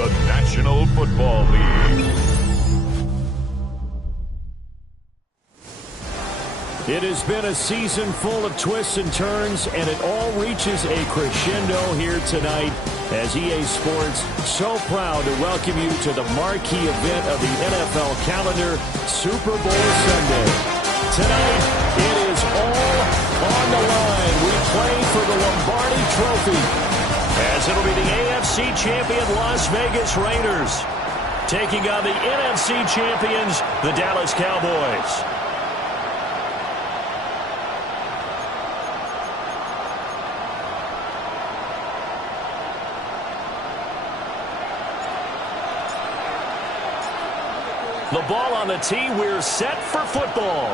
of the National Football League. It has been a season full of twists and turns, and it all reaches a crescendo here tonight as EA Sports so proud to welcome you to the marquee event of the NFL calendar, Super Bowl Sunday. Tonight, it is all on the line. We play for the Lombardi Trophy, as it'll be the AFC champion Las Vegas Raiders taking on the NFC champions, the Dallas Cowboys. The ball on the tee. We're set for football.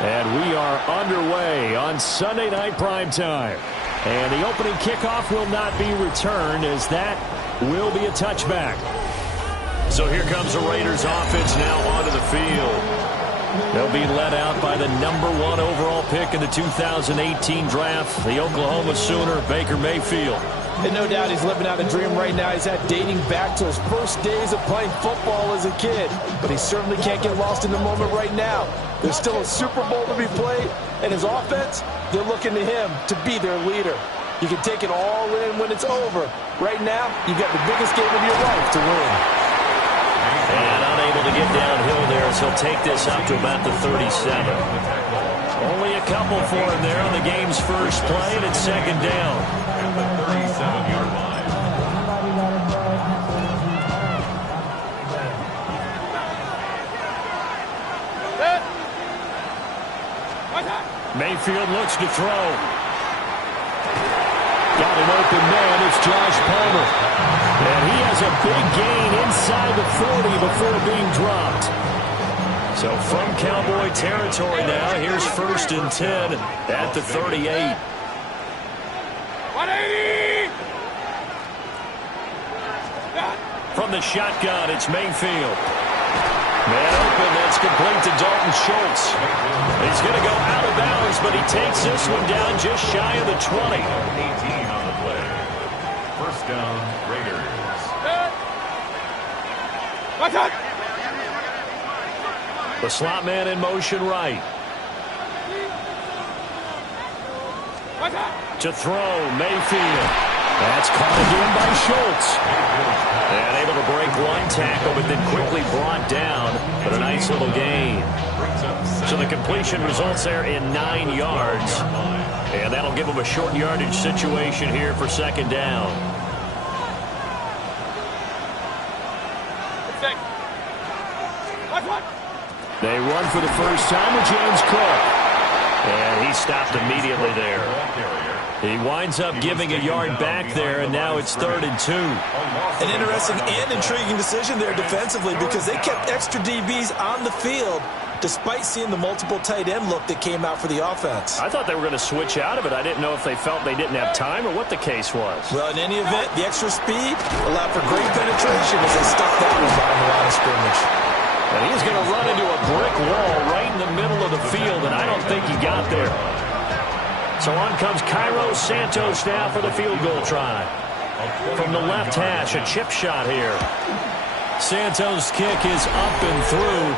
And we are underway on Sunday night primetime. And the opening kickoff will not be returned, as that will be a touchback. So here comes the Raiders offense now onto the field. They'll be led out by the #1 overall pick in the 2018 draft, the Oklahoma Sooner, Baker Mayfield. And no doubt he's living out a dream right now. He's had dating back to his first days of playing football as a kid. But he certainly can't get lost in the moment right now. There's still a Super Bowl to be played, and his offense, they're looking to him to be their leader. You can take it all in when it's over. Right now, you've got the biggest game of your life to win. And unable to get downhill there, as he'll take this up to about the 37. Only a couple for him there on the game's first play, and it's second down. At the 37-yard line. Mayfield looks to throw. Got an open man. It's Josh Palmer. And he has a big gain inside the 40 before being dropped. So from Cowboy territory now, here's 1st and 10 at the 38. 180! From the shotgun, it's Mayfield. Man open, that's complete to Dalton Schultz. He's going to go out of bounds, but he takes this one down just shy of the 20. 18 on the play. First down, Raiders. The slot man in motion right. To throw, Mayfield. That's caught again by Schultz. And able to break one tackle, but then quickly brought down. But a nice little gain. So the completion results there in 9 yards. And that'll give them a short yardage situation here for second down. They run for the first time with James Cook. And he stopped immediately there. He winds up giving a yard back there, and now it's 3rd and 2. An interesting and intriguing decision there defensively, because they kept extra DBs on the field despite seeing the multiple tight end look that came out for the offense. I thought they were going to switch out of it. I didn't know if they felt they didn't have time or what the case was. Well, in any event, the extra speed allowed for great penetration as they stuffed that one behind the line of scrimmage. And he's going to run into a brick wall right in the middle of the field, and I don't think he got there. So on comes Cairo Santos now for the field goal try. From the left hash, a chip shot here. Santos' kick is up and through.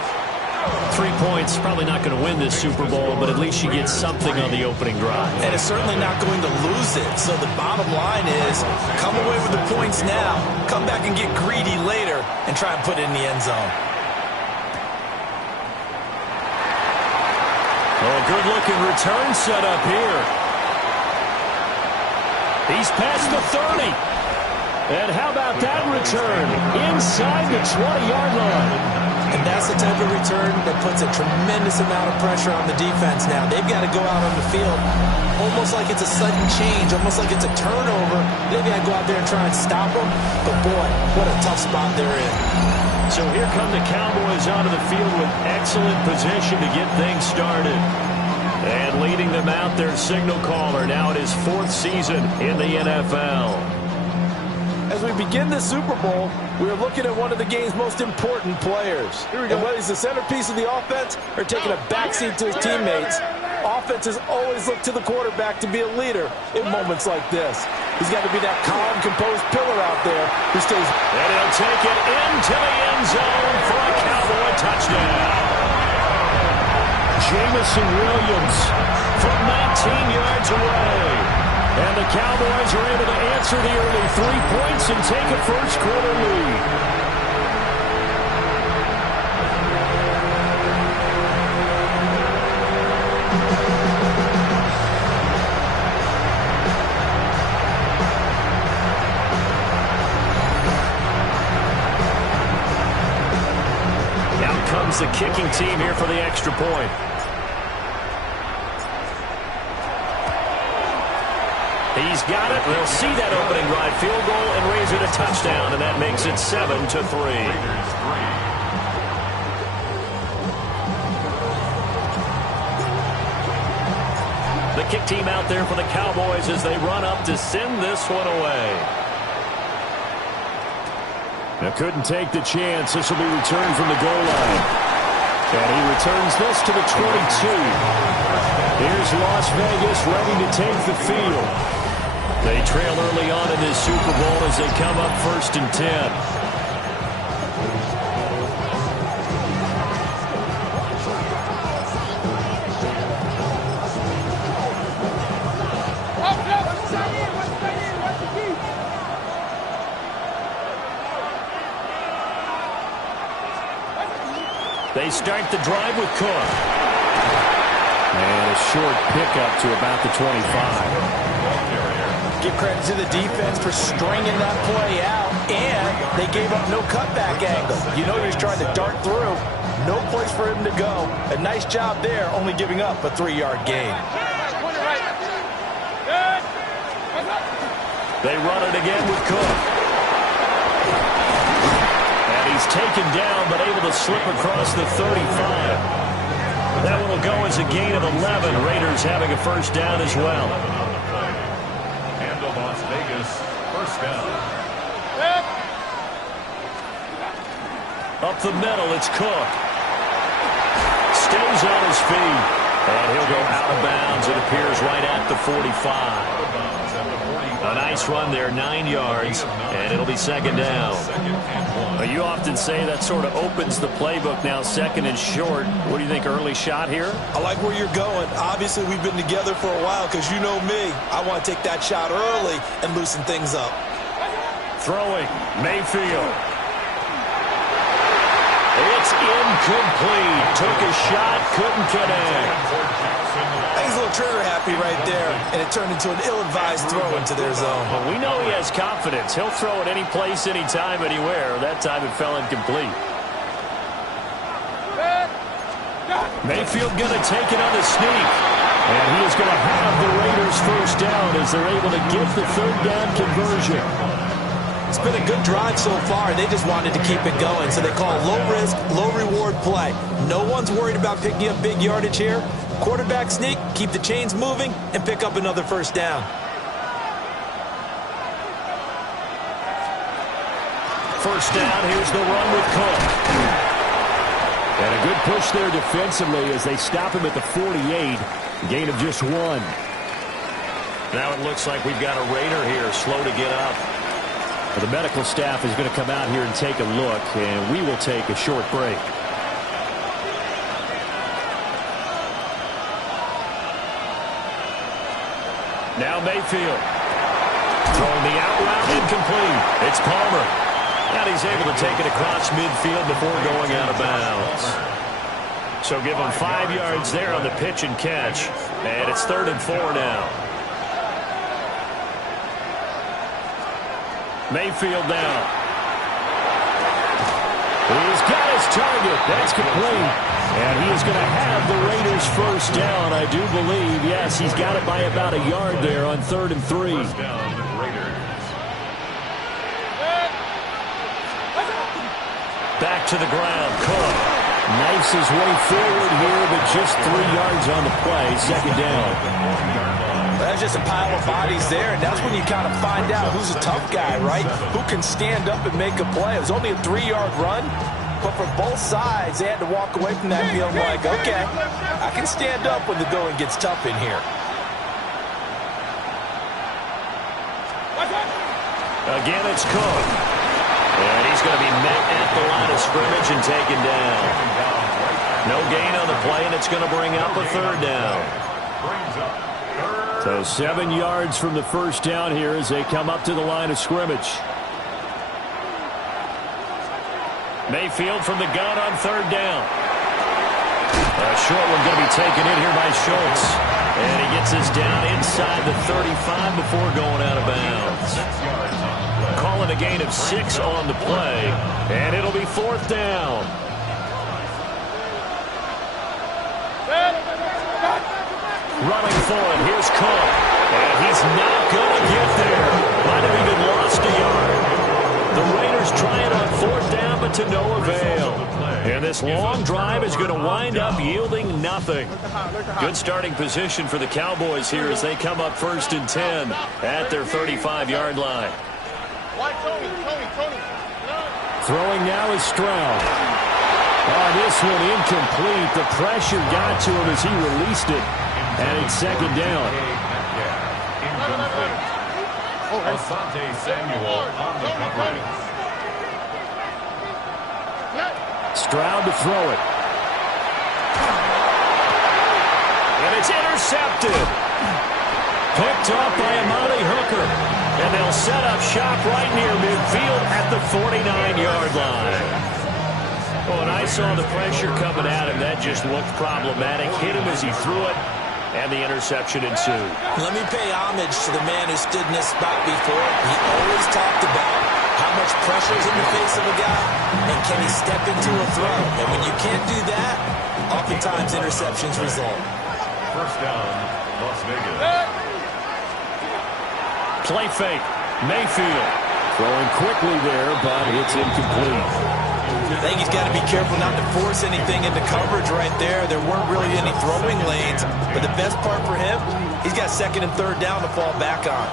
3 points, probably not going to win this Super Bowl, but at least you get something on the opening drive. And it's certainly not going to lose it. So the bottom line is, come away with the points now, come back and get greedy later, and try and put it in the end zone. Oh, good-looking return set up here. He's past the 30. And how about that return? Inside the 20-yard line. And that's the type of return that puts a tremendous amount of pressure on the defense now. They've got to go out on the field almost like it's a sudden change, almost like it's a turnover. They've got to go out there and try and stop them. But, boy, what a tough spot they're in. So here come the Cowboys onto the field with excellent position to get things started. And leading them out, their signal caller now in his 4th season in the NFL. As we begin the Super Bowl, we're looking at one of the game's most important players. Here we go. And whether he's the centerpiece of the offense or taking a backseat to his teammates, offenses always look to the quarterback to be a leader in moments like this. He's got to be that calm, composed pillar out there who stays. And he'll take it into the end zone for a Cowboy touchdown. Jamison Williams from 19 yards away. And the Cowboys are able to answer the early 3 points and take a first-quarter lead. Comes the kicking team here for the extra point. He's got it. They'll see that opening drive field goal and raise it a touchdown, and that makes it 7-3. The kick team out there for the Cowboys as they run up to send this one away. Now couldn't take the chance. This will be returned from the goal line. And he returns this to the 22. Here's Las Vegas ready to take the field. They trail early on in this Super Bowl as they come up 1st and 10. They start the drive with Cook. And a short pickup to about the 25. Give credit to the defense for stringing that play out, and they gave up no cutback angle. You know he's trying to dart through. No place for him to go. A nice job there, only giving up a 3-yard gain. They run it again with Cook. He's taken down, but able to slip across the 35. That one will go as a gain of 11. Raiders having a first down as well. And the Las Vegas first down. Up the middle, it's Cook. Stays on his feet. And he'll go out of bounds. It appears right at the 45. A nice run there, 9 yards, and it'll be second down. You often say that sort of opens the playbook now, 2nd and short. What do you think, early shot here? I like where you're going. Obviously, we've been together for a while because you know me. I want to take that shot early and loosen things up. Throwing, Mayfield. It's incomplete. Took a shot, couldn't connect. He's a little trigger happy right there, and it turned into an ill-advised throw into their zone. Well, we know he has confidence. He'll throw it any place, anytime, anywhere. That time it fell incomplete. Mayfield going to take it on the sneak. And he is going to have the Raiders first down as they're able to get the 3rd down conversion. It's been a good drive so far. They just wanted to keep it going, so they call it low-risk, low-reward play. No one's worried about picking up big yardage here. Quarterback sneak, keep the chains moving, and pick up another first down. First down, here's the run with Cook. And a good push there defensively as they stop him at the 48. Gain of just 1. Now it looks like we've got a Raider here, slow to get up. The medical staff is going to come out here and take a look, and we will take a short break. Now Mayfield. Throwing the out route, incomplete. It's Palmer. And he's able to take it across midfield before going out of bounds. So give him 5 yards there on the pitch and catch. And it's 3rd and 4 now. Mayfield down. He's got his target. That's complete. And he is going to have the Raiders first down, I do believe. Yes, he's got it by about a yard there on 3rd and 3. First down, Raiders. Back to the ground, Cook. Knifes his way forward here, but just 3 yards on the play. 2nd down. That's just a pile of bodies there, and that's when you kind of find out who's a tough guy, right? Who can stand up and make a play. It was only a 3-yard run, but for both sides, they had to walk away from that feeling like, okay, I can stand up when the going gets tough in here. Again, it's Cook. And he's going to be met at the line of scrimmage and taken down. No gain on the play, and it's going to bring up a third down. So 7 yards from the first down here as they come up to the line of scrimmage. Mayfield from the gun on third down. A short one going to be taken in here by Schultz. And he gets this down inside the 35 before going out of bounds. Calling a gain of 6 on the play. And it'll be fourth down. Running for it. Here's Cook. And he's not going to get there. Might have even lost a yard. The Raiders trying on fourth down, but to no avail. And this long drive is going to wind up yielding nothing. Good starting position for the Cowboys here as they come up first and 10 at their 35-yard line. Throwing now is Stroud. Oh, this one incomplete. The pressure got to him as he released it. And it's second down. Asante Samuel on the coverage. Stroud to throw it. And it's intercepted. Picked off by Amani Hooker. And they'll set up shop right near midfield at the 49-yard line. Oh, and I saw the pressure coming at him. That just looked problematic. Hit him as he threw it. And the interception ensued. Let me pay homage to the man who stood in this spot before. He always talked about how much pressure is in the face of a guy, and can he step into a throw. And when you can't do that, oftentimes interceptions result. First down, Las Vegas. Play fake. Mayfield throwing quickly there, but it's incomplete. I think he's got to be careful not to force anything into coverage right there. There weren't really any throwing lanes, but the best part for him, he's got second and third down to fall back on.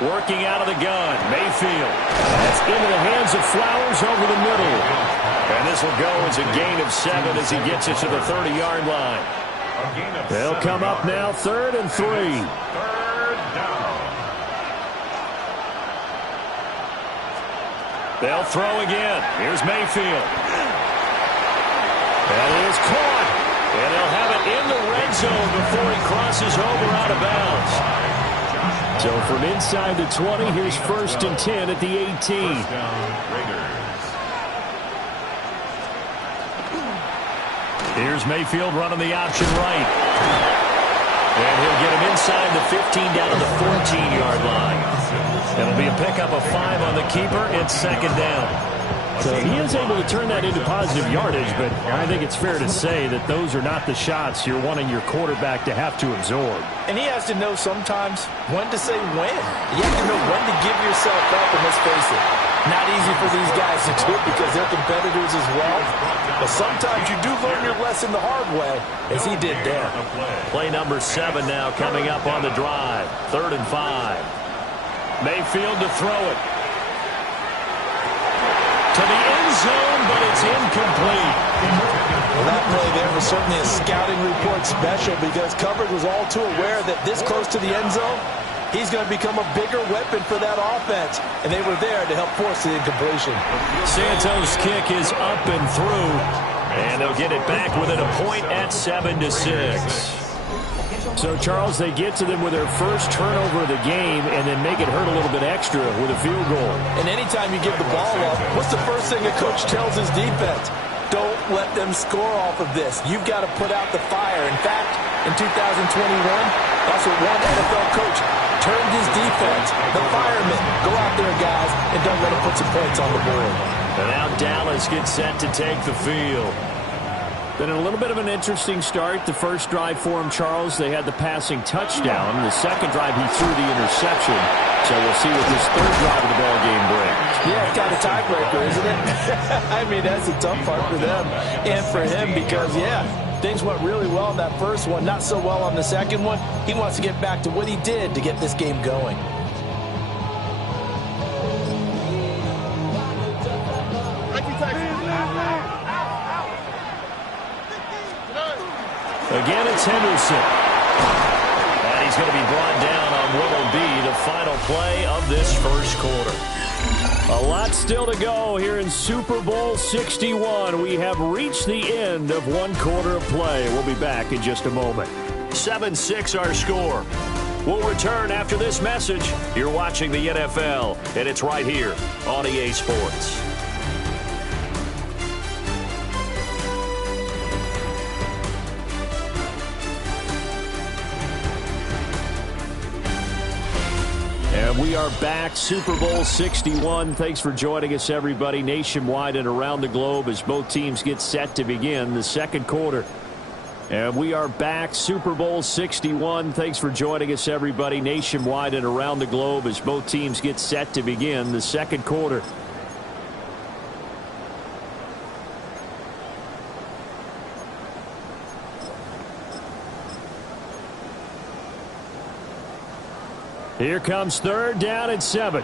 Working out of the gun, Mayfield. That's into the hands of Flowers over the middle. And this will go as a gain of 7 as he gets it to the 30-yard line. They'll come up now, 3rd and 3. Third down. They'll throw again. Here's Mayfield. That is caught. And they'll have it in the red zone before he crosses over out of bounds. So from inside the 20, here's 1st and 10 at the 18. First down, Raiders. Here's Mayfield running the option right. And he'll get him inside the 15 down to the 14-yard line. It'll be a pickup of 5 on the keeper. It's second down. So he is able to turn that into positive yardage, but I think it's fair to say that those are not the shots you're wanting your quarterback to have to absorb. And he has to know sometimes when to say when. You have to know when to give yourself up, and let's face it, not easy for these guys to do because they're competitors as well. But sometimes you do learn your lesson the hard way, as he did there. Play number 7 now coming up on the drive. 3rd and 5. Mayfield to throw it. To the end zone, but it's incomplete. Well, that play there was certainly a scouting report special because coverage was all too aware that this close to the end zone, he's going to become a bigger weapon for that offense. And they were there to help force the incompletion. Santos' kick is up and through. And they'll get it back within a point at 7-6. So, Charles, they get to them with their first turnover of the game and then make it hurt a little bit extra with a field goal. And anytime you give the ball up, what's the first thing a coach tells his defense? Don't let them score off of this. You've got to put out the fire. In fact, in 2021, that's what one NFL coach turned his defense. The firemen. Go out there, guys, and don't let them put some points on the board. And now Dallas gets set to take the field. Been a little bit of an interesting start. The first drive for him, Charles, they had the passing touchdown. The second drive, he threw the interception. So we'll see what this third drive of the ball game brings. Yeah, it's kind of tiebreaker, isn't it? I mean, that's the tough part for them and for him because, yeah, things went really well in that first one, not so well on the second one. He wants to get back to what he did to get this game going. Again, it's Henderson. he's going to be brought down on what will be the final play of this first quarter. A lot still to go here in Super Bowl 61. We have reached the end of one quarter of play. We'll be back in just a moment. 7-6 our score. We'll return after this message. You're watching the NFL, and it's right here on EA Sports. And we are back, Super Bowl 61. Thanks for joining us, everybody, nationwide and around the globe as both teams get set to begin the second quarter. And we are back, Super Bowl 61. Thanks for joining us, everybody, nationwide and around the globe as both teams get set to begin the second quarter. Here comes 3rd down and 7.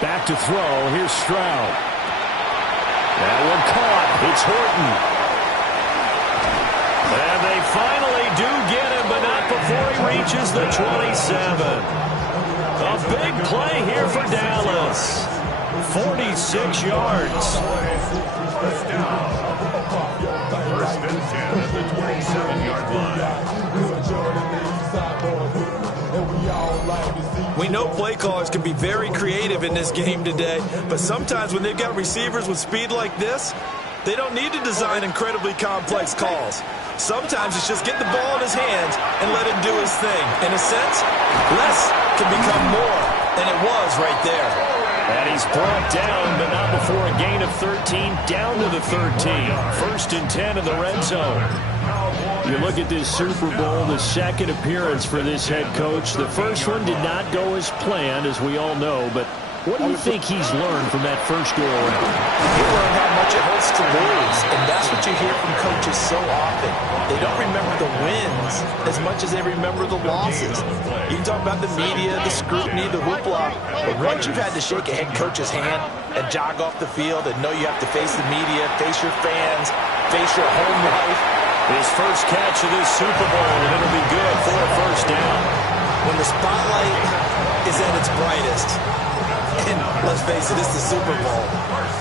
Back to throw. Here's Stroud. That one caught. It's Horton. And they finally do get him, but not before he reaches the 27. A big play here for Dallas. 46 yards. First and 10 at the 27-yard line. We know play callers can be very creative in this game today, but sometimes when they've got receivers with speed like this, they don't need to design incredibly complex calls. Sometimes it's just get the ball in his hands and let him do his thing. In a sense, less can become more, and it was right there. And he's brought down, but not before a gain of 13, down to the 13. 1st and 10 in the red zone. You look at this Super Bowl, the second appearance for this head coach. The first one did not go as planned, as we all know, but what do you think he's learned from that first go-around? He learned how much it hurts to lose, and that's what you hear from coaches so often. They don't remember the wins as much as they remember the losses. You can talk about the media, the scrutiny, the hoopla, but once you've had to shake a head coach's hand and jog off the field and know you have to face the media, face your fans, face your home life. His first catch of this Super Bowl, and it'll be good for a first down. When the spotlight is at its brightest, and let's face it, it's the Super Bowl,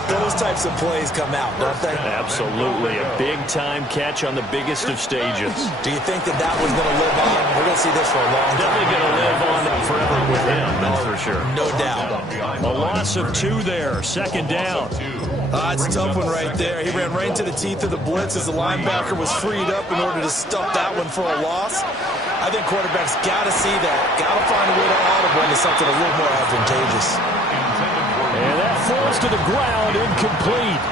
those types of plays come out, don't they? Absolutely. A big-time catch on the biggest of stages. Do you think that was going to live on? We're going to see this for a long time. Definitely going to live on forever with him, that's for sure. No doubt. A loss of 2 there. 2nd down. It's a tough one right there. He ran right into the teeth of the blitz as the linebacker was freed up in order to stuff that one for a loss. I think quarterbacks got to see that. Got to find a way to audible into something a little more advantageous. And that falls to the ground, incomplete.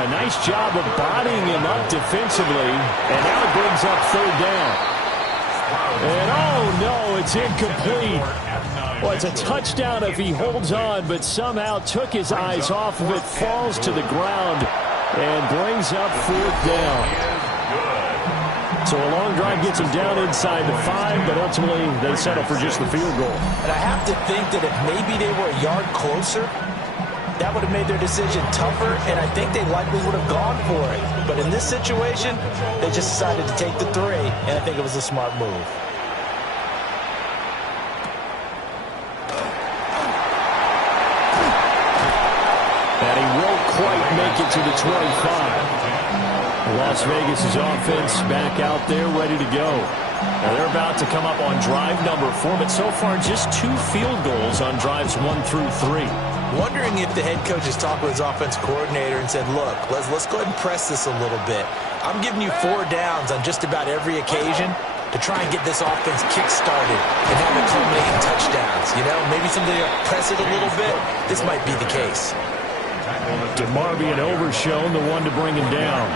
A nice job of bodying him up defensively. And now it brings up 3rd down. And oh no, it's incomplete. Well, it's a touchdown if he holds on, but somehow took his eyes off of it, falls to the ground, and brings up 4th down. So a long drive gets him down inside the 5, but ultimately they settle for just the field goal. And I have to think that if maybe they were a yard closer, that would have made their decision tougher, and I think they likely would have gone for it. But in this situation, they just decided to take the 3, and I think it was a smart move. And he won't quite make it to the 25. Las Vegas' offense back out there ready to go. Now they're about to come up on drive number 4, but so far just 2 field goals on drives 1 through 3. Wondering if the head coach has talked with his offense coordinator and said, look, let's go ahead and press this a little bit. I'm giving you 4 downs on just about every occasion to try and get this offense kick-started and have it culminate in touchdowns. You know, maybe somebody will press it a little bit. This might be the case. DeMarvion Overshown, the one to bring him down.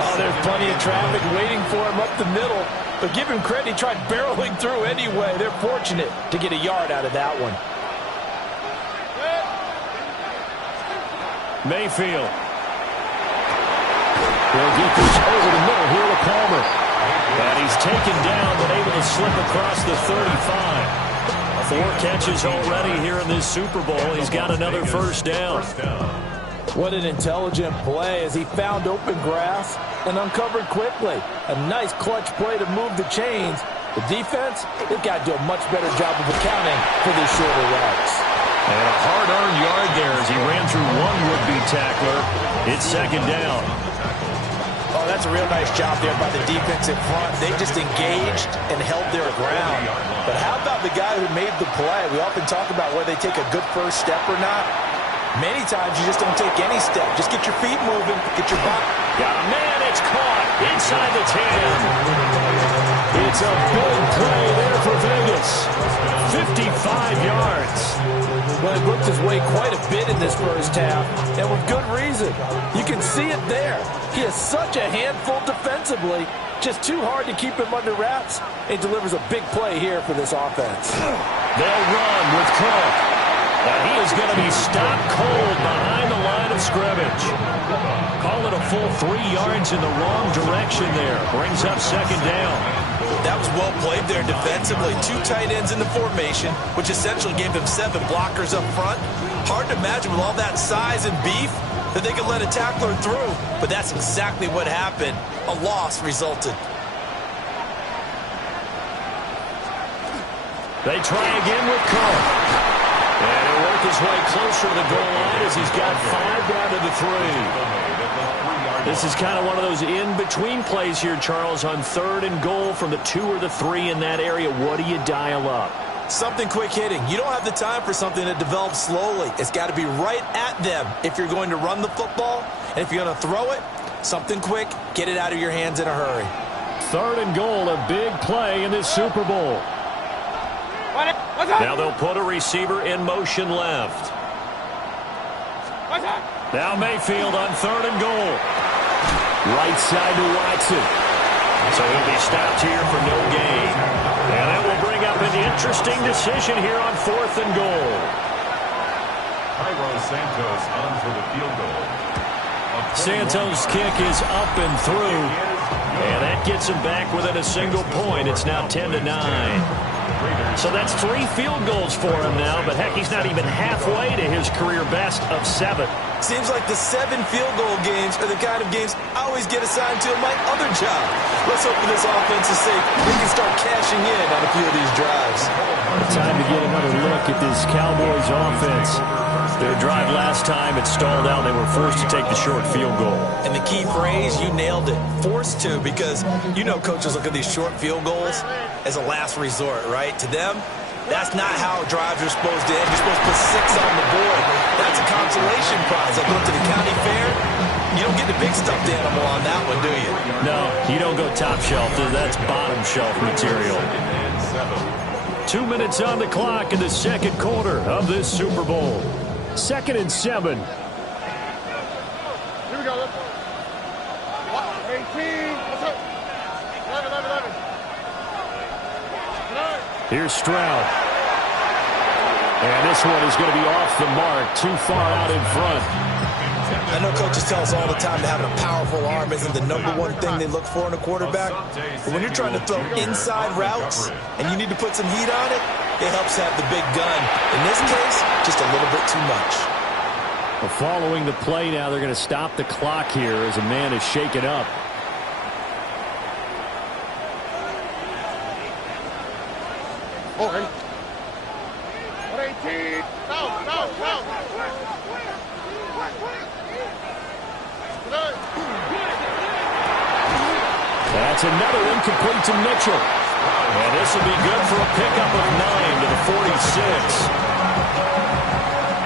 Oh, there's plenty of traffic waiting for him up the middle. But give him credit, he tried barreling through anyway. They're fortunate to get a yard out of that one. Mayfield. He'll get this over the middle here to Palmer. And he's taken down, but able to slip across the 35. 4 catches already here in this Super Bowl. He's got another first down. What an intelligent play as he found open grass and uncovered quickly. A nice clutch play to move the chains. The defense, they've got to do a much better job of accounting for these shorter routes. And a hard-earned yard there as he ran through one would-be tackler. It's second down. Oh, that's a real nice job there by the defense in front. They just engaged and held their ground. But how about the guy who made the play? We often talk about whether they take a good first step or not. Many times you just don't take any step. Just get your feet moving, get your body. Got a man, it's caught inside the 10. It's a big play there for Vegas. 55 yards. Well, he worked his way quite a bit in this first half, and with good reason. You can see it there. He is such a handful defensively. Just too hard to keep him under wraps. He delivers a big play here for this offense. They'll run with Cook. And he is going to be stopped cold behind the line of scrimmage. Call it a full 3 yards in the wrong direction there. Brings up second down. That was well played there defensively. 2 tight ends in the formation, which essentially gave them 7 blockers up front. Hard to imagine with all that size and beef that they could let a tackler through. But that's exactly what happened. A loss resulted. They try again with Cook. And he'll work his way closer to the goal line as he's got 5 down to the 3. This is kind of one of those in-between plays here, Charles, on 3rd and goal from the 2 or the 3 in that area. What do you dial up? Something quick hitting. You don't have the time for something that develops slowly. It's got to be right at them if you're going to run the football. And if you're going to throw it, something quick, get it out of your hands in a hurry. 3rd and goal, a big play in this Super Bowl. Now they'll put a receiver in motion left. Now Mayfield on 3rd and goal. Right side to Watson. So he'll be stopped here for no gain. And that will bring up an interesting decision here on 4th and goal. Santos on for the field goal. Santos' kick is up and through. And that gets him back within a single point. It's now 10-9. So that's 3 field goals for him now, but heck, he's not even halfway to his career best of 7. Seems like the 7 field goal games are the kind of games I always get assigned to in my other job. Let's hope for this offense's sake they can start cashing in on a few of these drives. Time to get another look at this Cowboys offense. Their drive last time, it stalled out. They were forced to take the short field goal. And the key phrase, you nailed it, forced to, because you know coaches look at these short field goals as a last resort, right? To them, that's not how drives are supposed to end. You're supposed to put 6 on the board. That's a consolation prize. Like going to the county fair, you don't get the big stuffed animal on that one, do you? No, you don't go top shelf. That's bottom shelf material. 2 minutes on the clock in the second quarter of this Super Bowl. 2nd and 7. Here we go. 18. What's up? 11. Here's Stroud. And this one is going to be off the mark, too far out in front. I know coaches tell us all the time that having a powerful arm isn't the #1 thing they look for in a quarterback. But when you're trying to throw inside routes and you need to put some heat on it, it helps have the big gun. In this case, just a little bit too much. Well, following the play now, they're going to stop the clock here as a man is shaken up. Okay. 118. No. That's another incomplete to Mitchell. And this will be good for a pickup of 9 to the 46.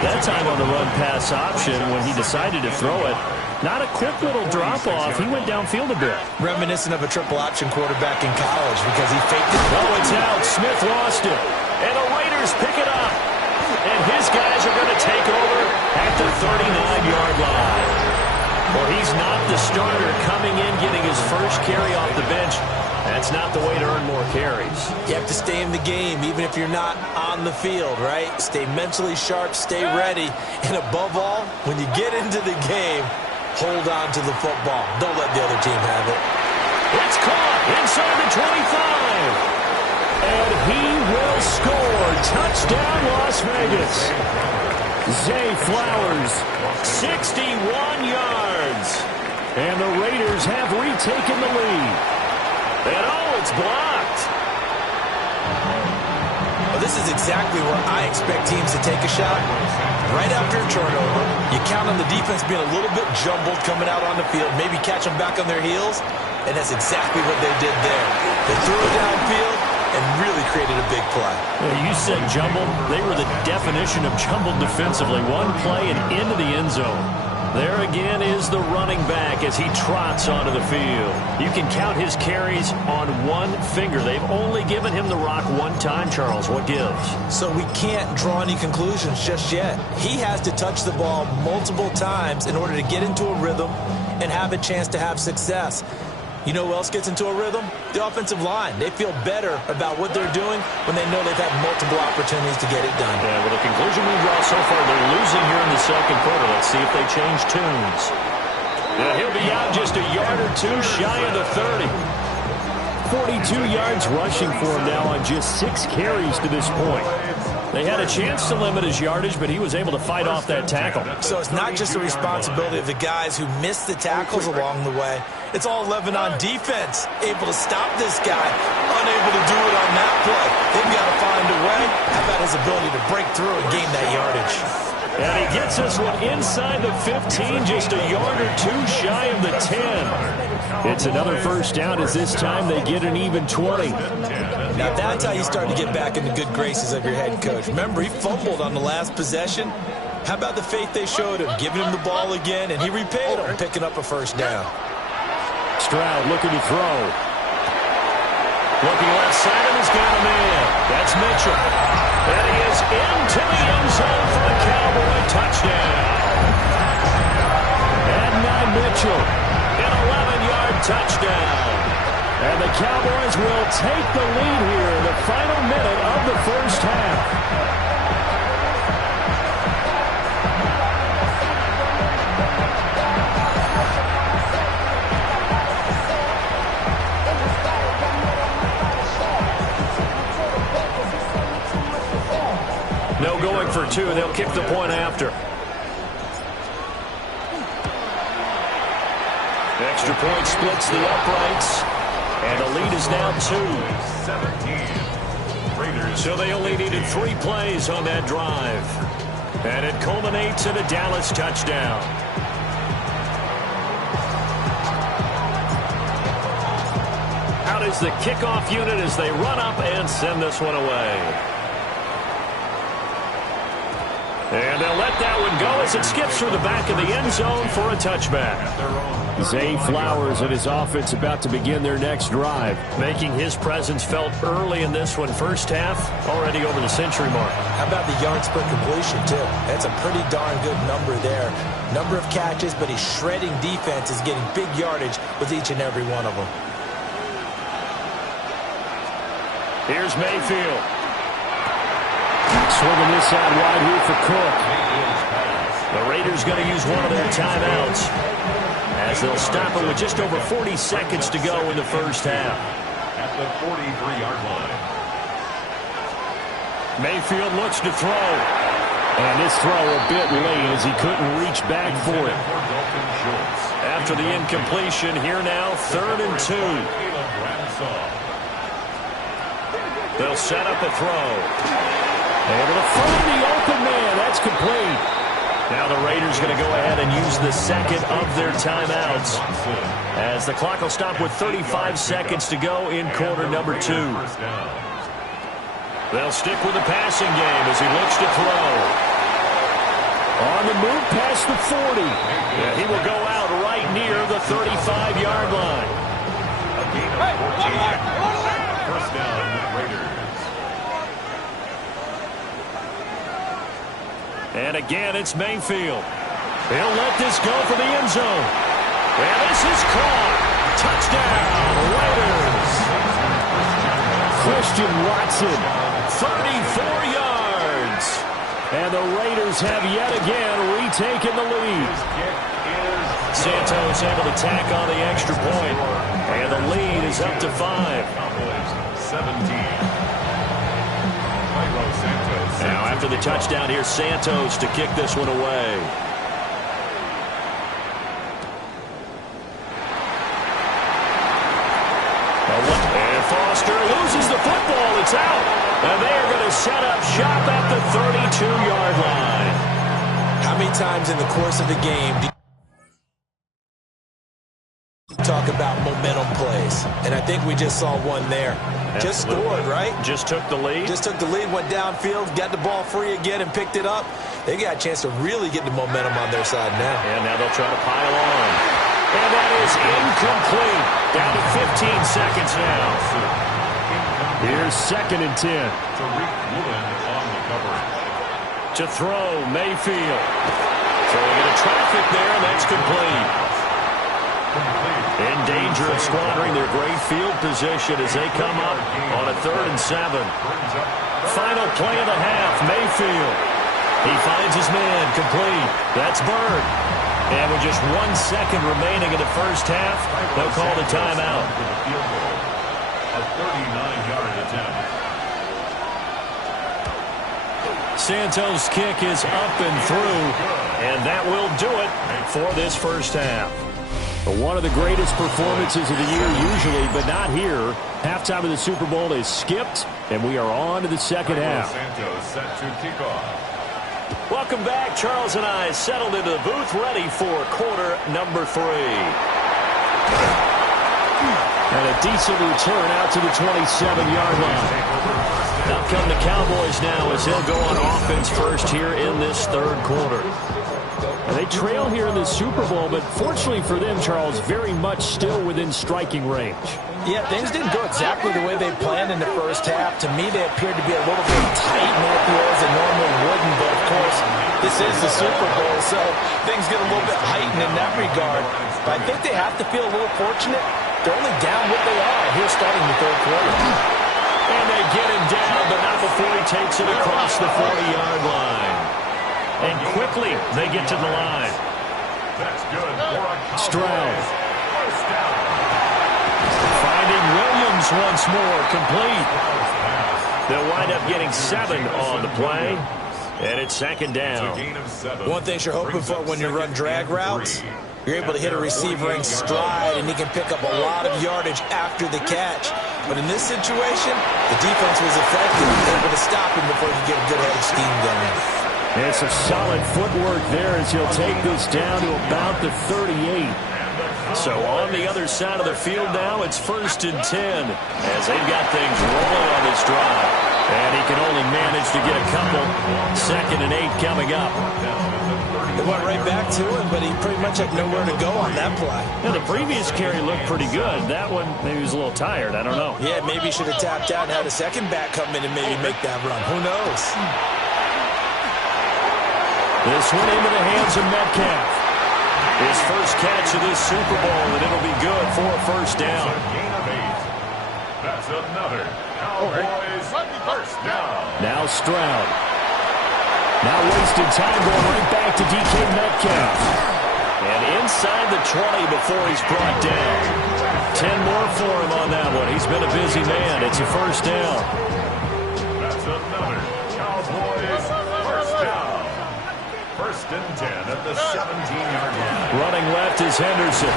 That time on the run-pass option when he decided to throw it. Not a quick little drop-off. He went downfield a bit. Reminiscent of a triple option quarterback in college because he faked it. Oh, it's out. Smith lost it. And the Raiders pick it up. And his guys are going to take over at the 39-yard line. Well, he's not the starter coming in, getting his first carry off the bench. That's not the way to earn more carries. You have to stay in the game, even if you're not on the field, right? Stay mentally sharp, stay ready. And above all, when you get into the game, hold on to the football. Don't let the other team have it. It's caught inside the 25. And he will score. Touchdown, Las Vegas. Zay Flowers, 61 yards. And the Raiders have retaken the lead. And oh, it's blocked. Well, this is exactly where I expect teams to take a shot. Right after a turnover, you count on the defense being a little bit jumbled coming out on the field, maybe catch them back on their heels, and that's exactly what they did there. They threw it downfield and really created a big play. Yeah, you said jumbled. They were the definition of jumbled defensively. One play and into the end zone. There again is the running back as he trots onto the field. You can count his carries on one finger. They've only given him the rock one time, Charles. What gives? So we can't draw any conclusions just yet. He has to touch the ball multiple times in order to get into a rhythm and have a chance to have success. You know who else gets into a rhythm? The offensive line. They feel better about what they're doing when they know they've had multiple opportunities to get it done. Yeah, well, the conclusion we draw so far, they're losing here in the second quarter. Let's see if they change tunes. Yeah, he'll be out just a yard or two shy of the 30. 42 yards rushing for him now on just 6 carries to this point. They had a chance to limit his yardage, but he was able to fight off that tackle. So it's not just the responsibility of the guys who missed the tackles along the way. It's all 11 on defense, able to stop this guy, unable to do it on that play. They've got to find a way. How about his ability to break through and gain that yardage? And he gets us one inside the 15, just a yard or two shy of the 10. It's another first down as this time they get an even 20. Now that's how you start to get back in the good graces of your head coach. Remember, he fumbled on the last possession. How about the faith they showed him, giving him the ball again, and he repaid him, picking up a first down. Stroud looking to throw. Looking left side, and he's got a man. That's Mitchell. And he is into the end zone for a Cowboy touchdown. And now Mitchell, an 11-yard touchdown. And the Cowboys will take the lead here in the final minute of the first half. No going for two. They'll kick the point after. Extra point splits the uprights. And the lead is now 2-17. Raiders. So they only needed 3 plays on that drive. And it culminates in a Dallas touchdown. Out is the kickoff unit as they run up and send this one away. And they'll let that one go as it skips through the back of the end zone for a touchback. Zay Flowers and his offense about to begin their next drive, making his presence felt early in this one. First half, already over the century mark. How about the yards per completion, too? That's a pretty darn good number there. Number of catches, but he's shredding defenses, getting big yardage with each and every one of them. Here's Mayfield. Swinging this out wide here for Cook. The Raiders going to use one of their timeouts as they'll stop it with just over 40 seconds to go in the first half. At the 43-yard line. Mayfield looks to throw. And this throw a bit late as he couldn't reach back for it. After the incompletion, here now, 3rd and 2. They'll set up a throw. Able to find the open man. That's complete. Now the Raiders going to go ahead and use the second of their timeouts as the clock will stop with 35 seconds to go in quarter number 2. They'll stick with the passing game as he looks to throw. On the move past the 40. Yeah, he will go out right near the 35-yard line. First down, Raiders. And again, it's Mayfield. He'll let this go for the end zone. And this is caught. Touchdown, Raiders. Christian Watson, 34 yards. And the Raiders have yet again retaken the lead. Santos able to tack on the extra point. And the lead is up to 5. 17. Santos Now after the touchdown, here's Santos to kick this one away. And Foster loses the football. It's out. And they are going to set up shop at the 32-yard line. How many times in the course of the game do you talk about momentum plays? And I think we just saw one there. Just scored, right? Just took the lead. Just took the lead, went downfield, got the ball free again, and picked it up. They got a chance to really get the momentum on their side now. And now they'll try to pile on. And that is incomplete. Down to 15 seconds now. Here's 2nd and 10. Tariq Woolen on the coverage. To throw, Mayfield. Throwing into traffic there, and that's complete. In danger of squandering their great field position as they come up on a 3rd and 7. Final play of the half, Mayfield. He finds his man, complete. That's Bird. And with just 1 second remaining in the first half, they'll call the timeout. A 39-yard attempt. Santos' kick is up and through, and that will do it for this first half. One of the greatest performances of the year usually, but not here. Halftime of the Super Bowl is skipped, and we are on to the second half. Santos set to kick off. Welcome back. Charles and I settled into the booth, ready for quarter number 3. And a decent return out to the 27-yard line. Out come the Cowboys now as they'll go on offense first here in this 3rd quarter. And they trail here in the Super Bowl, but fortunately for them, Charles, very much still within striking range. Yeah, things didn't go exactly the way they planned in the first half. To me, they appeared to be a little bit tight, Matthew, as they normally wouldn't. But, of course, this is the Super Bowl, so things get a little bit heightened in that regard. But I think they have to feel a little fortunate. They're only down what they are here starting the 3rd quarter. And they get him down, but not before he takes it across the 40-yard line. And quickly, they get to the line. That's good for a Stroud. First down. Finding Williams once more, complete. They'll wind up getting 7 on the play. And it's 2nd down. One thing you're hoping for when you run drag routes, you're able to hit a receiver in stride, and he can pick up a lot of yardage after the catch. But in this situation, the defense was effective, able to stop him before he could get a good head of steam going. And some solid footwork there as he'll take this down to about the 38. So on the other side of the field now, it's 1st and 10 as they've got things rolling on this drive. And he can only manage to get a couple. 2nd and 8 coming up. They went right back to him, but he pretty much had nowhere to go on that play. Yeah, the previous carry looked pretty good. That one, maybe he was a little tired. I don't know. Yeah, maybe he should have tapped out and had a second back come in and maybe make that run. Who knows? This one into the hands of Metcalf. His first catch of this Super Bowl, and it'll be good for a first down. Gain of 8. That's another Cowboys first down. Now Stroud. Now wasted time going right back to DK Metcalf. And inside the 20 before he's brought down. 10 more for him on that one. He's been a busy man. It's a first down. That's another Cowboys first down. 1st and 10 at the 17-yard line. Running left is Henderson.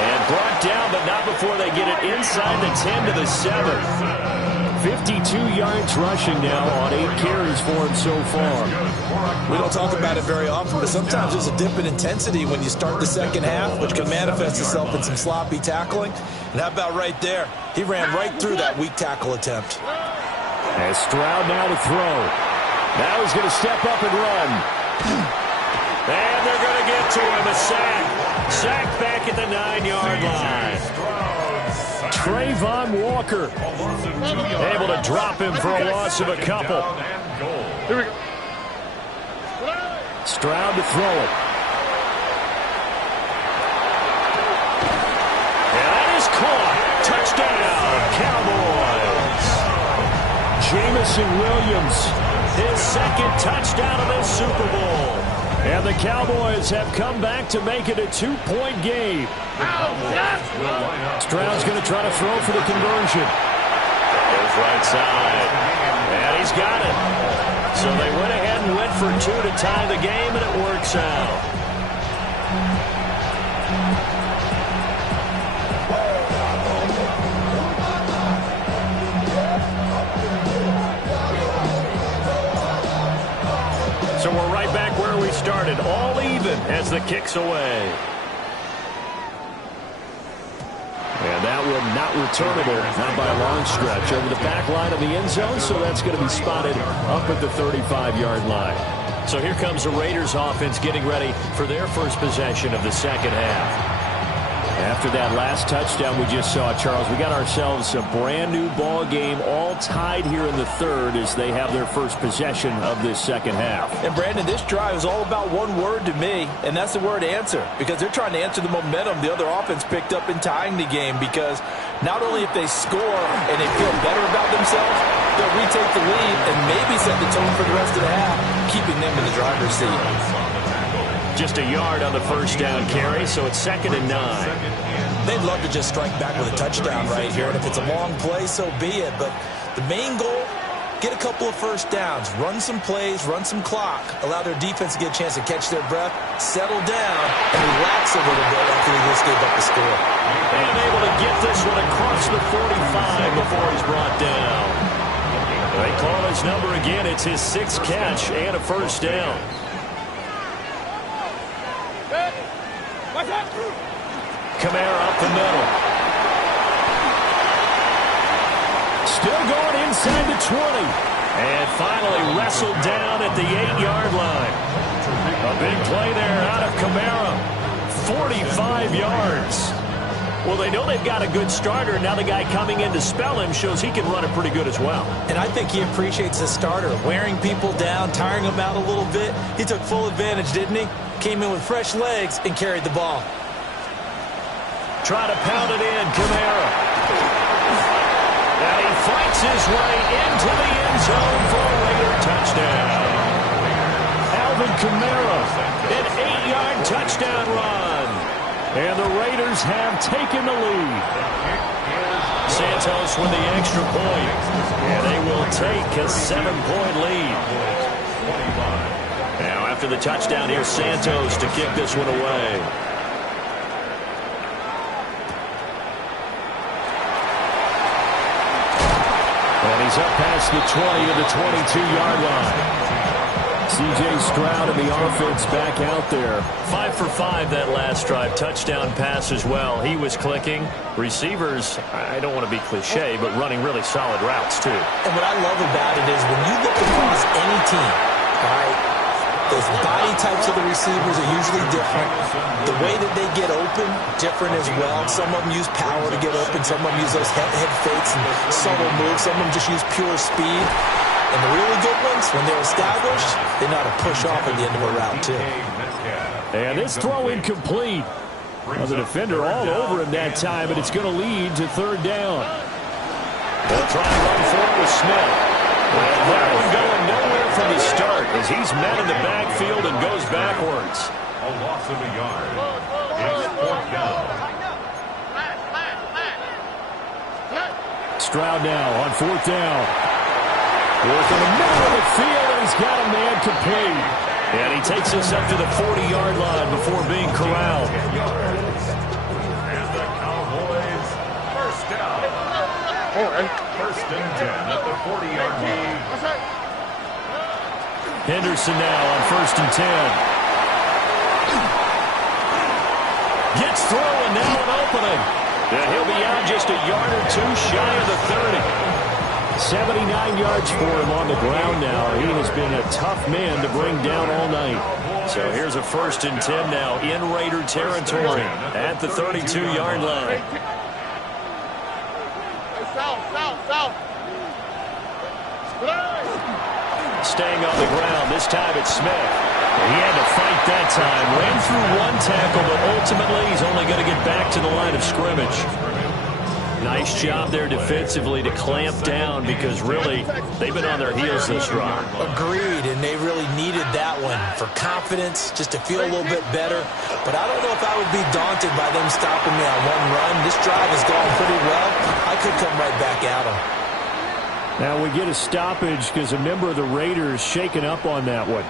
And brought down, but not before they get it inside the 10 to the 7. 52 yards rushing now on 8 carries for him so far. We don't talk about it very often, but sometimes there's a dip in intensity when you start the second half, which can manifest itself in some sloppy tackling. And how about right there? He ran right through that weak tackle attempt. As Stroud now to throw. Now he's going to step up and run. And they're going to get to him. A sack. Sack back at the 9-yard line. Trayvon Walker able to drop him for a loss of a couple. Here we go. Stroud to throw it. And that is caught. Touchdown, Cowboys. Jamison Williams. His 2nd touchdown of this Super Bowl. And the Cowboys have come back to make it a 2-point game. Stroud's going to try to throw for the conversion. Goes right side. And he's got it. So they went ahead and went for two to tie the game, and it works out. So we're right back where we started, all even as the kick's away. And that one not returnable, not by a long stretch, over the back line of the end zone, so that's going to be spotted up at the 35-yard line. So here comes the Raiders offense getting ready for their first possession of the second half. After that last touchdown we just saw, Charles, we got ourselves a brand-new ball game, all tied here in the third as they have their first possession of this second half. And, Brandon, this drive is all about one word to me, and that's the word answer, because they're trying to answer the momentum the other offense picked up in tying the game, because not only if they score and they feel better about themselves, they'll retake the lead and maybe set the tone for the rest of the half, keeping them in the driver's seat. Just a yard on the first down carry, so it's 2nd and 9. They'd love to just strike back with a touchdown right here, and if it's a long play, so be it. But the main goal, get a couple of first downs, run some plays, run some clock, allow their defense to get a chance to catch their breath, settle down, and relax a little bit after they just gave up the score. And able to get this one across the 45 before he's brought down. They call his number again. It's his 6th catch and a first down. Kamara up the middle. Still going inside the 20. And finally wrestled down at the 8-yard line. A big play there out of Kamara. 45 yards. Well, they know they've got a good starter. Now the guy coming in to spell him shows he can run it pretty good as well. And I think he appreciates the starter, wearing people down, tiring them out a little bit. He took full advantage, didn't he? Came in with fresh legs and carried the ball. Try to pound it in, Kamara. And he fights his way into the end zone for a Raider touchdown. Alvin Kamara, an 8-yard touchdown run. And the Raiders have taken the lead. Santos with the extra point. And they will take a 7-point lead. Now after the touchdown, here's Santos to kick this one away. And he's up past the 20 to the 22-yard line. C.J. Stroud and the offense back out there. 5 for 5 that last drive. Touchdown pass as well. He was clicking. Receivers, I don't want to be cliche, but running really solid routes too. And what I love about it is when you look across any team, all right, the body types of the receivers are usually different. The way that they get open, different as well. Some of them use power to get open. Some of them use those head fakes and subtle moves. Some of them just use pure speed. And the really good ones, when they're established, they know how to push off at the end of a route, too. And this throw incomplete. Well, the defender all over him that time, but it's going to lead to 3rd down. They'll try and run for it with Smith. And that one going nowhere from the start as he's met in the backfield and goes backwards. A loss of a yard. It's 4th down. Stroud now on 4th down. Working the middle of the field, and he's got a man complete. And he takes us up to the 40-yard line before being corralled. And the Cowboys first down. 1st and 10 at the 40-yard line. Henderson now on 1st and 10. Gets through, and now an opening. And he'll be out just a yard or two shy of the 30. 79 yards for him on the ground now. He has been a tough man to bring down all night. So here's a 1st and 10 now in Raider territory at the 32-yard line. Staying on the ground. This time it's Smith. He had to fight that time. Ran through one tackle, but ultimately he's only going to get back to the line of scrimmage. Nice job there defensively to clamp down because really they've been on their heels this run. Agreed, and they really needed that one for confidence, just to feel a little bit better. But I don't know if I would be daunted by them stopping me on one run. This drive has gone pretty well. I could come right back at them. Now we get a stoppage because a member of the Raiders shaken up on that one.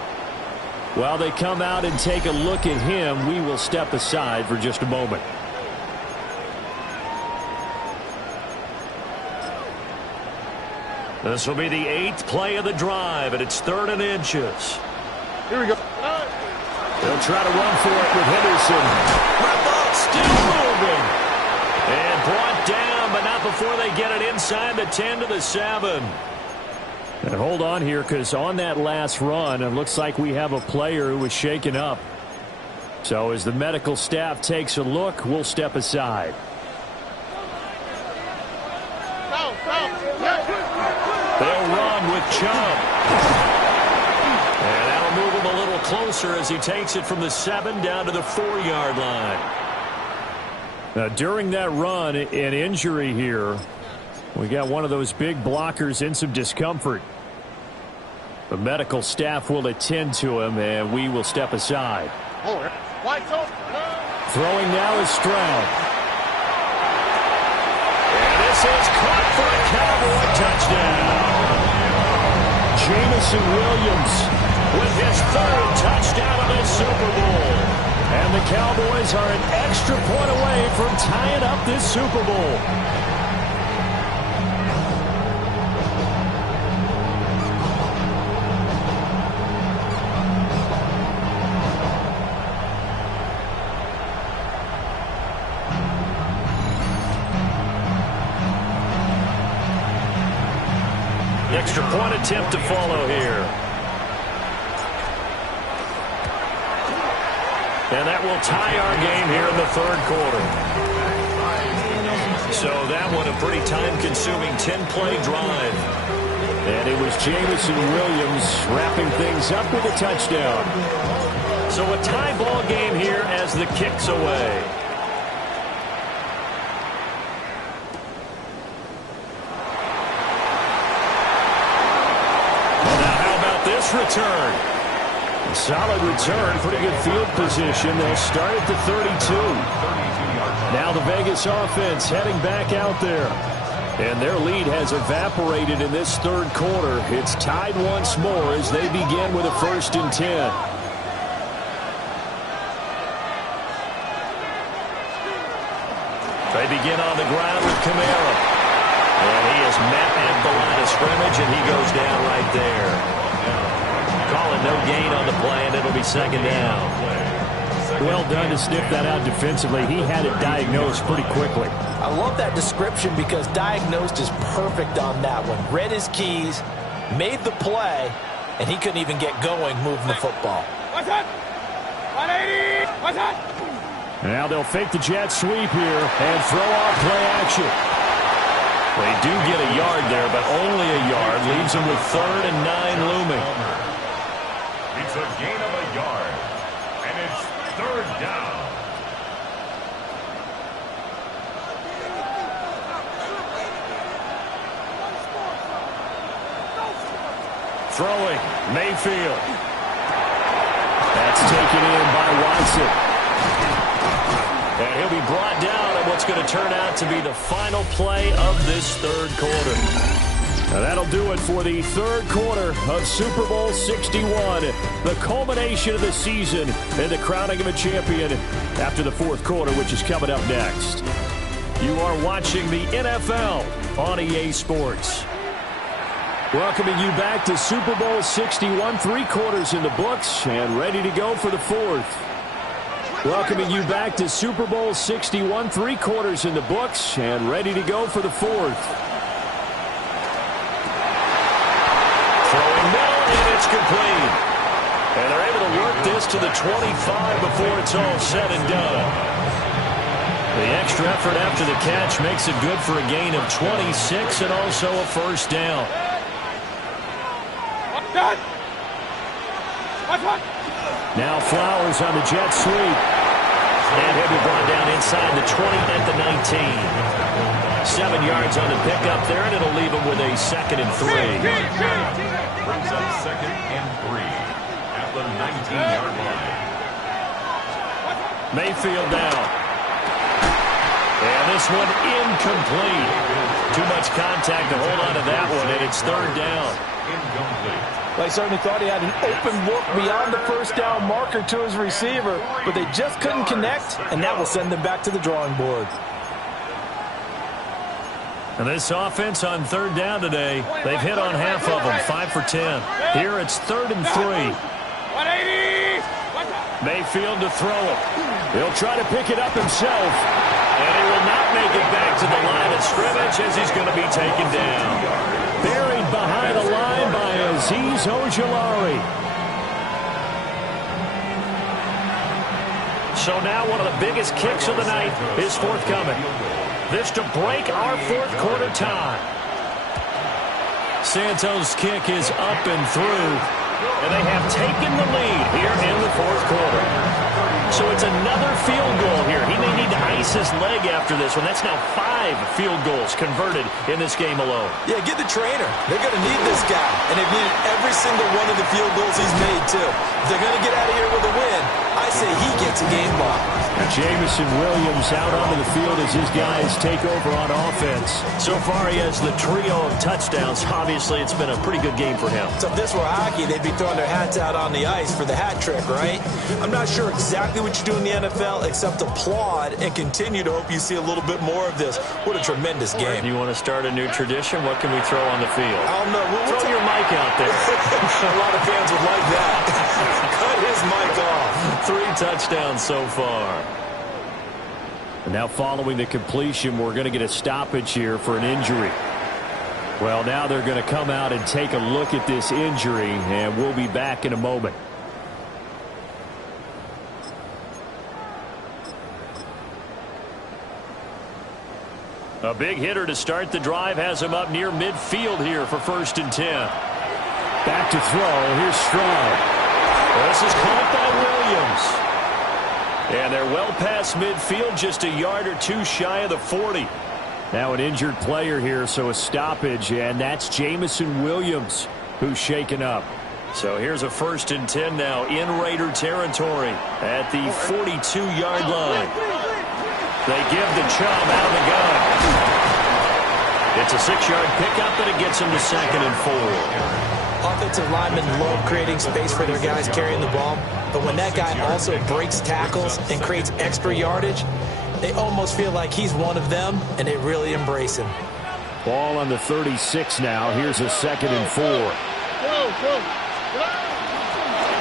While they come out and take a look at him, we will step aside for just a moment. This will be the 8th play of the drive, and it's 3rd and inches. Here we go. They'll try to run for it with Henderson. Still moving. And brought down, but not before they get it inside the 10 to the 7. And hold on here, because on that last run, it looks like we have a player who was shaken up. So as the medical staff takes a look, we'll step aside. They'll run with Chubb. And that'll move him a little closer as he takes it from the 7 down to the 4-yard line. Now, during that run, an injury here. We got one of those big blockers in some discomfort. The medical staff will attend to him, and we will step aside. Throwing now is Stroud. And this is caught for a Cowboy touchdown. Jameson Williams with his 3rd touchdown of the Super Bowl. And the Cowboys are an extra point away from tying up this Super Bowl. Extra point attempt to follow here. And that will tie our game here in the 3rd quarter. So that one a pretty time-consuming 10-play drive. And it was Jameson Williams wrapping things up with a touchdown. So a tie ball game here as the kick's away. Return. Solid return. Pretty good field position. They'll start at the 32. Now the Vegas offense heading back out there. And their lead has evaporated in this 3rd quarter. It's tied once more as they begin with a 1st and 10. They begin on the ground with Kamara. And he is met at the line of scrimmage, and he goes down right there. Calling no gain on the play, and it'll be 2nd down. Well done to sniff that out defensively. He had it diagnosed pretty quickly. I love that description because diagnosed is perfect on that one. Read his keys, made the play, and he couldn't even get going moving the football. Now they'll fake the jet sweep here and throw off play action. They do get a yard there, but only a yard. Leaves them with 3rd and 9 looming. It's a gain of a yard, and it's 3rd down. Throwing, Mayfield. That's taken in by Watson. And he'll be brought down on what's going to turn out to be the final play of this 3rd quarter. Now that'll do it for the 3rd quarter of Super Bowl 61. The culmination of the season and the crowning of a champion after the 4th quarter, which is coming up next. You are watching the NFL on EA Sports. Welcoming you back to Super Bowl 61, 3 quarters in the books and ready to go for the 4th. Welcoming you back to Super Bowl 61, 3 quarters in the books and ready to go for the 4th. It's complete. And they're able to work this to the 25 before it's all said and done. The extra effort after the catch makes it good for a gain of 26 and also a 1st down. Now Flowers on the jet sweep. And he'll be brought down inside the 20 at the 19. 7 yards on the pickup there, and it'll leave him with a 2nd and 3. Brings up 2nd and 3 at the 19-yard line. Mayfield now. And this one incomplete. Too much contact to hold on to that one, and it's third down. Well, he certainly thought he had an open look beyond the first down marker to his receiver, but they just couldn't connect, and that will send them back to the drawing board. And this offense on third down today, they've hit on half of them, 5 for 10. Here it's 3rd and 3. Mayfield to throw it. He'll try to pick it up himself. And he will not make it back to the line of scrimmage as he's going to be taken down. Buried behind the line by Azeez Ojulari. So now one of the biggest kicks of the night is forthcoming. This to break our fourth quarter tie. Santos' kick is up and through, and they have taken the lead here in the fourth quarter. So it's another field goal here. He may need to ice his leg after this one. That's now 5 field goals converted in this game alone. Yeah, get the trainer. They're going to need this guy, and they've needed every single one of the field goals he's made, too. If they're going to get out of here with a win, I say he gets a game ball. Jameson Williams out onto the field as his guys take over on offense. So far, he has the trio of touchdowns. Obviously, it's been a pretty good game for him. So if this were hockey, they'd be throwing their hats out on the ice for the hat trick, right? I'm not sure exactly what you do in the NFL except applaud and continue to hope you see a little bit more of this. What a tremendous game. You want to start a new tradition? What can we throw on the field? I don't know. Throw your mic out there. A lot of fans would like that. Cut his mic off. 3 touchdowns so far. And now following the completion, we're going to get a stoppage here for an injury. Well, now they're going to come out and take a look at this injury, and we'll be back in a moment. A big hitter to start the drive has him up near midfield here for 1st and 10. Back to throw. Here's Stroud. This is caught by Williams. And they're well past midfield, just a yard or 2 shy of the 40. Now an injured player here, so a stoppage, and that's Jameson Williams who's shaken up. So here's a 1st and 10 now in Raider territory at the 42-yard line. They give the Chubb out of the gun. It's a 6-yard pickup, and it gets them to 2nd and 4. Offensive linemen love creating space for their guys carrying the ball, but when that guy also breaks tackles and creates extra yardage, they almost feel like he's one of them, and they really embrace him. Ball on the 36 now. Here's a 2nd and 4.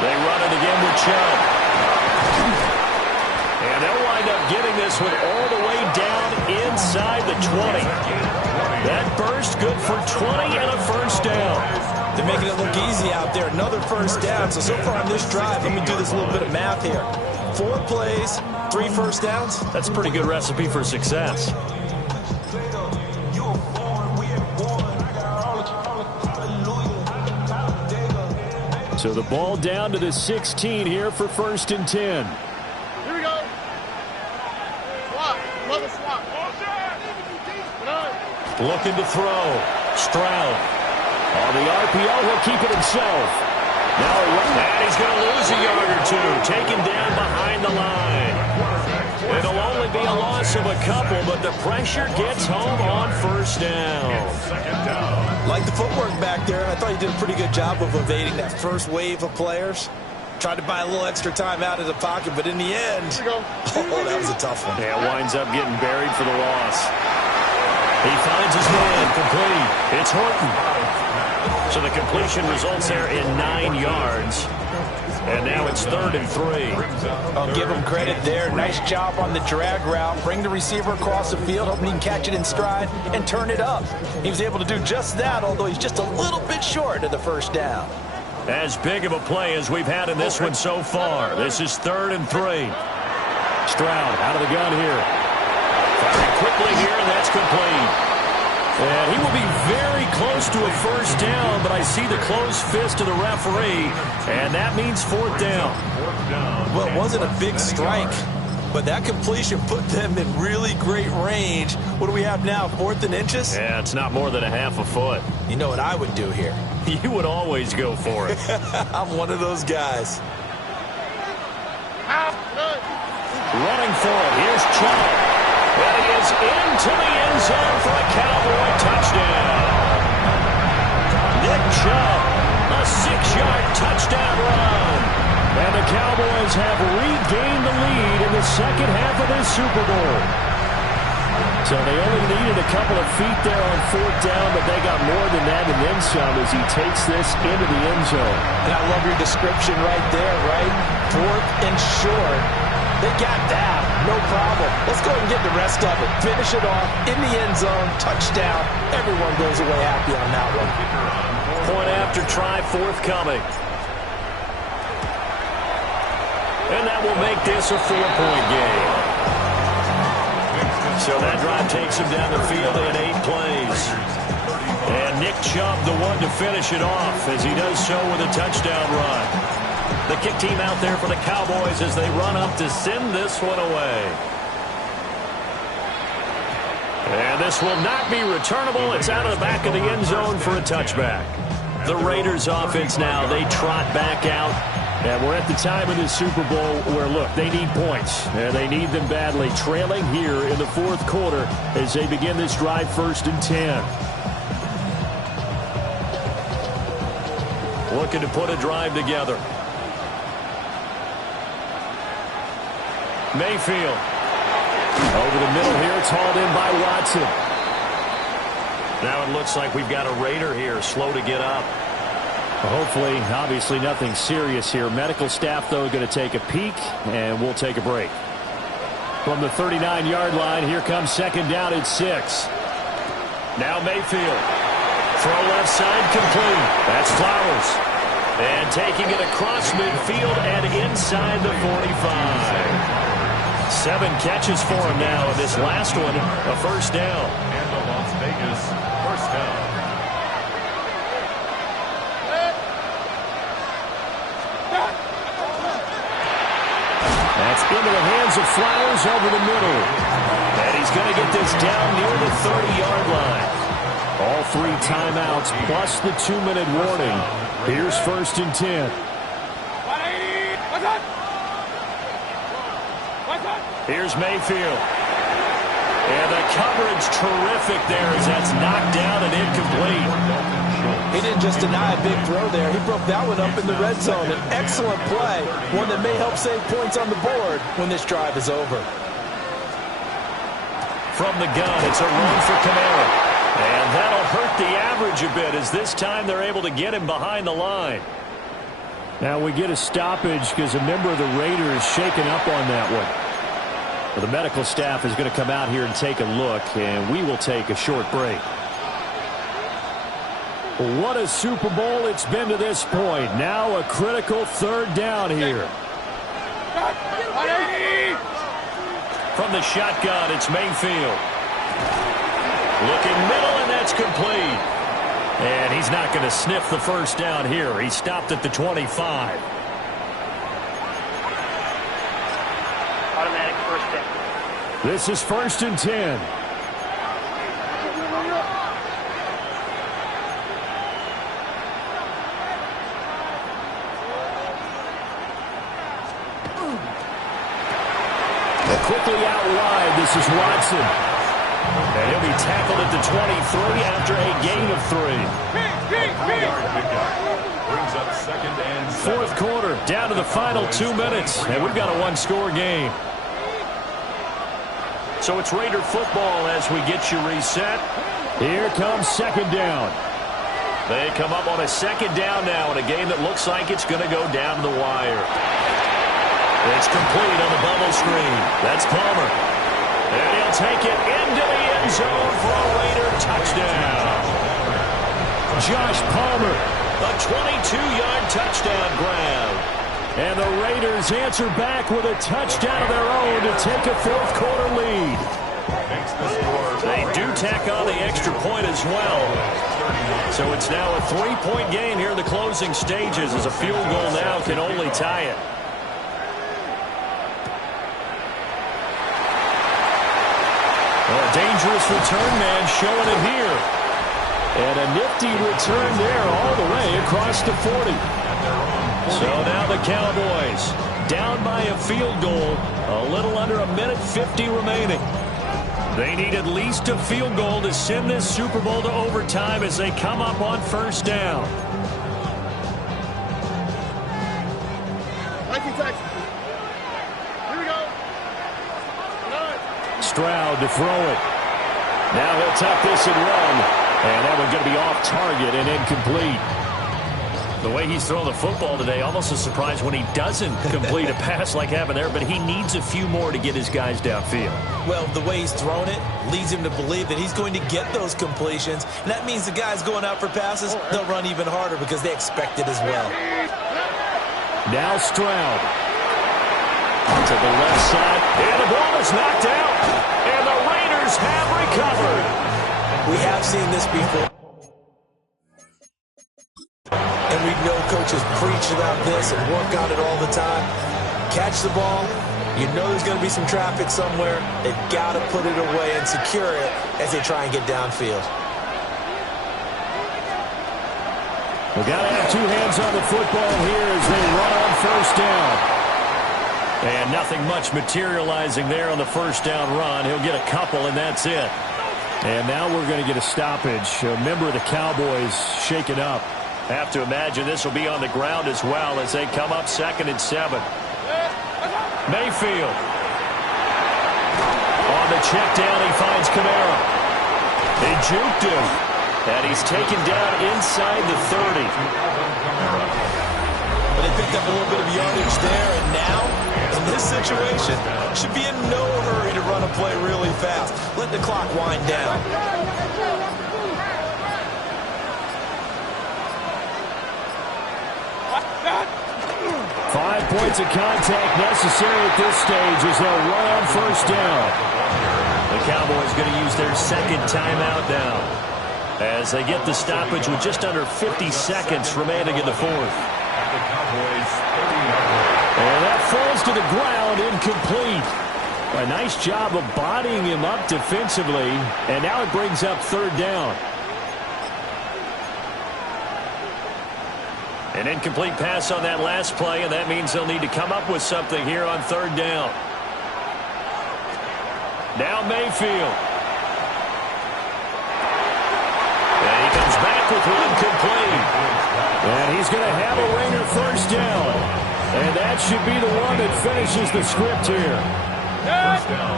They run it again with Chubb. And they'll wind up getting this one all the way down inside the 20. That burst good for 20 and a 1st down. They're making it look easy out there. Another 1st down. So far on this drive, let me do this little bit of math here. 4 plays, 3 1st downs. That's a pretty good recipe for success. So the ball down to the 16 here for 1st and 10. Here we go. Swap. Another swap. Looking to throw. Stroud. On the RPO, he'll keep it himself. Now and he's going to lose a yard or 2. Taken down behind the line. It'll only be a loss of a couple, but the pressure gets home on 1st down. Like the footwork back there, I thought he did a pretty good job of evading that first wave of players. Tried to buy a little extra time out of the pocket, but in the end, oh, that was a tough one. Yeah, winds up getting buried for the loss. He finds his man, complete. It's Horton. So the completion results there in 9 yards. And now it's 3rd and 3. I'll give him credit there. Nice job on the drag route. Bring the receiver across the field, hoping he can catch it in stride and turn it up. He was able to do just that, although he's just a little bit short of the 1st down. As big of a play as we've had in this one so far. This is 3rd and 3. Stroud out of the gun here. Firing quickly here, and that's complete. And he will be very close to a 1st down, but I see the closed fist of the referee, and that means 4th down. Well, it wasn't a big strike, but that completion put them in really great range. What do we have now, 4th and inches? Yeah, it's not more than a half a foot. You know what I would do here? You would always go for it. I'm one of those guys. Running for it. Here's Chubb. And he is into the end zone for a Cowboy touchdown. Nick Chubb, a 6-yard touchdown run. And the Cowboys have regained the lead in the second half of this Super Bowl. So they only needed a couple of feet there on 4th down, but they got more than that and then some as he takes this into the end zone. And I love your description right there, right? 4th and short. They got that. No problem. Let's go ahead and get the rest of it. Finish it off in the end zone. Touchdown. Everyone goes away happy on that one. Point after try forthcoming. And that will make this a 4-point game. So that drive takes him down the field in 8 plays. And Nick Chubb, the one to finish it off, as he does so with a touchdown run. The kick team out there for the Cowboys as they run up to send this one away. And this will not be returnable. It's out of the back of the end zone for a touchback. The Raiders offense now, they trot back out. And we're at the time of this Super Bowl where, look, they need points. And they need them badly. Trailing here in the 4th quarter as they begin this drive 1st and 10. Looking to put a drive together. Mayfield. Over the middle here. It's hauled in by Watson. Now it looks like we've got a Raider here slow to get up. Hopefully, obviously nothing serious here. Medical staff, though, going to take a peek, and we'll take a break. From the 39-yard line, here comes 2nd down at 6. Now Mayfield. Throw left side complete. That's Flowers. And taking it across midfield and inside the 45. 7 catches for him now, and this last one, a 1st down. And the Las Vegas 1st down. That's into the hands of Flowers over the middle. And he's going to get this down near the 30-yard line. All 3 timeouts plus the 2-minute warning. Here's 1st and 10. Here's Mayfield. And the coverage terrific there as that's knocked down and incomplete. He didn't just deny a big throw there. He broke that one up in the red zone. An excellent play, one that may help save points on the board when this drive is over. From the gun, it's a run for Kamara. And that'll hurt the average a bit as this time they're able to get him behind the line. Now we get a stoppage because a member of the Raiders shaken up on that one. Well, the medical staff is going to come out here and take a look, and we will take a short break. What a Super Bowl it's been to this point. Now a critical 3rd down here. From the shotgun, it's Mayfield. Looking middle, and that's complete. And he's not going to sniff the 1st down here. He stopped at the 25. Automatic 1st down. This is 1st and 10. Quickly out wide, this is Watson. And he'll be tackled at the 23 after a gain of 3. Brings up 2nd and 7. 4th quarter, down to the final 2 minutes, and we've got a 1-score game. So it's Raider football as we get you reset. Here comes 2nd down. They come up on a 2nd down now in a game that looks like it's going to go down to the wire. It's complete on the bubble screen. That's Palmer. And he'll take it into the end zone for a Raider touchdown. Josh Palmer, a 22-yard touchdown grab. And the Raiders answer back with a touchdown of their own to take a 4th quarter lead. They do tack on the extra point as well. So it's now a 3-point game here in the closing stages as a field goal now can only tie it. A dangerous return man showing it here. And a nifty return there all the way across the 40. So now the Cowboys down by a field goal. A little under a minute 50 remaining. They need at least a field goal to send this Super Bowl to overtime as they come up on first down. Here we go. Stroud to throw it. Now he'll tuck this and run. And that one's going to be off target and incomplete. The way he's throwing the football today, almost a surprise when he doesn't complete a pass like happened there, but he needs a few more to get his guys downfield. Well, the way he's thrown it leads him to believe that he's going to get those completions. And that means the guys going out for passes, they'll run even harder because they expect it as well. Now Stroud to the left side, and the ball is knocked out, and the Raiders have recovered. We have seen this before. And we know coaches preach about this and work on it all the time. Catch the ball. You know there's going to be some traffic somewhere. They've got to put it away and secure it as they try and get downfield. We've got to have two hands on the football here as they run on first down. And nothing much materializing there on the first down run. He'll get a couple, and that's it. And now we're going to get a stoppage. A member of the Cowboys shaken up. Have to imagine this will be on the ground as well as they come up 2nd and 7. Mayfield. On the check down, he finds Kamara. They juked him. And he's taken down inside the 30. But they picked up a little bit of yardage there, and now, in this situation, should be in no hurry to run a play really fast. Let the clock wind down. 5 points of contact necessary at this stage as they'll run on first down. The Cowboys going to use their second timeout now as they get the stoppage with just under 50 seconds remaining in the fourth. And that falls to the ground, incomplete. A nice job of bodying him up defensively, and now it brings up third down. An incomplete pass on that last play, and that means they'll need to come up with something here on third down. Now Mayfield. And he comes back with one complete. And he's going to have a Raider first down. And that should be the one that finishes the script here. First down,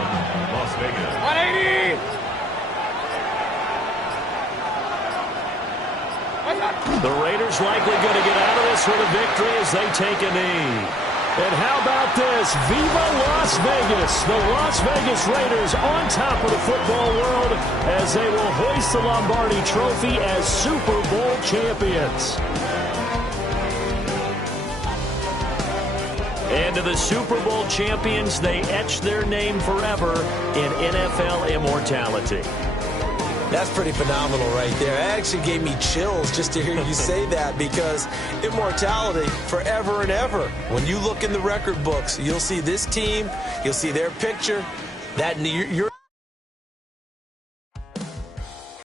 Las Vegas. 180. The Raiders likely going to get out of this with a victory as they take a knee. And how about this? Viva Las Vegas! The Las Vegas Raiders on top of the football world as they will hoist the Lombardi Trophy as Super Bowl champions. And to the Super Bowl champions, they etch their name forever in NFL immortality. That's pretty phenomenal right there. It actually gave me chills just to hear you say that, because immortality forever and ever. When you look in the record books, you'll see this team, you'll see their picture, that you're